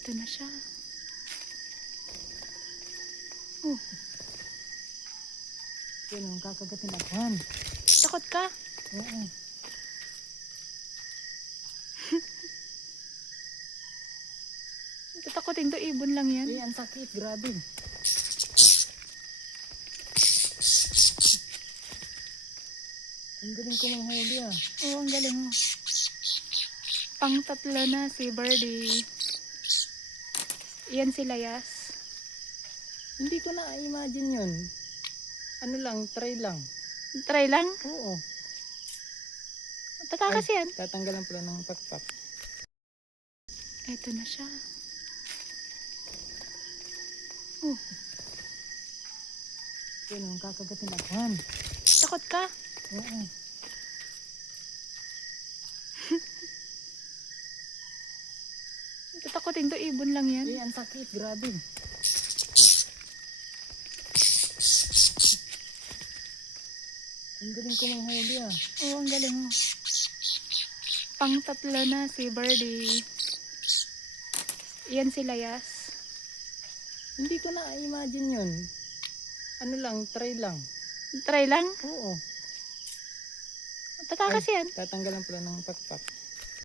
Eto na siya. Oh, Yan ang kakagatin ako, Han. takot ka? Oo. Tatakotin to, ibon lang yan. Ang sakit, grabe. Ang galing ko manghuli ah. Oo, ang galing mo. Pang tatlo na si Birdie. Yan si Layas. Hindi ko na-imagine yun. Ano lang, try lang. Try lang. Oo. Tatakas yan. Tatanggalan pala ng pakpak. Eto na siya. Oh, Yan ang kakagatin ako, Han. takot ka? Oo. Tatakotin to, ibon lang yan. Ang sakit, grabe. Ang galing ko manghuli ah. Oo, ang galing mo. Pang tatlo na si Birdie. Yan si Layas. Hindi ko na-imagine yun. Ano lang, try lang. Try lang. Oo. Tatakas yan. Tatanggalan pala ng pakpak.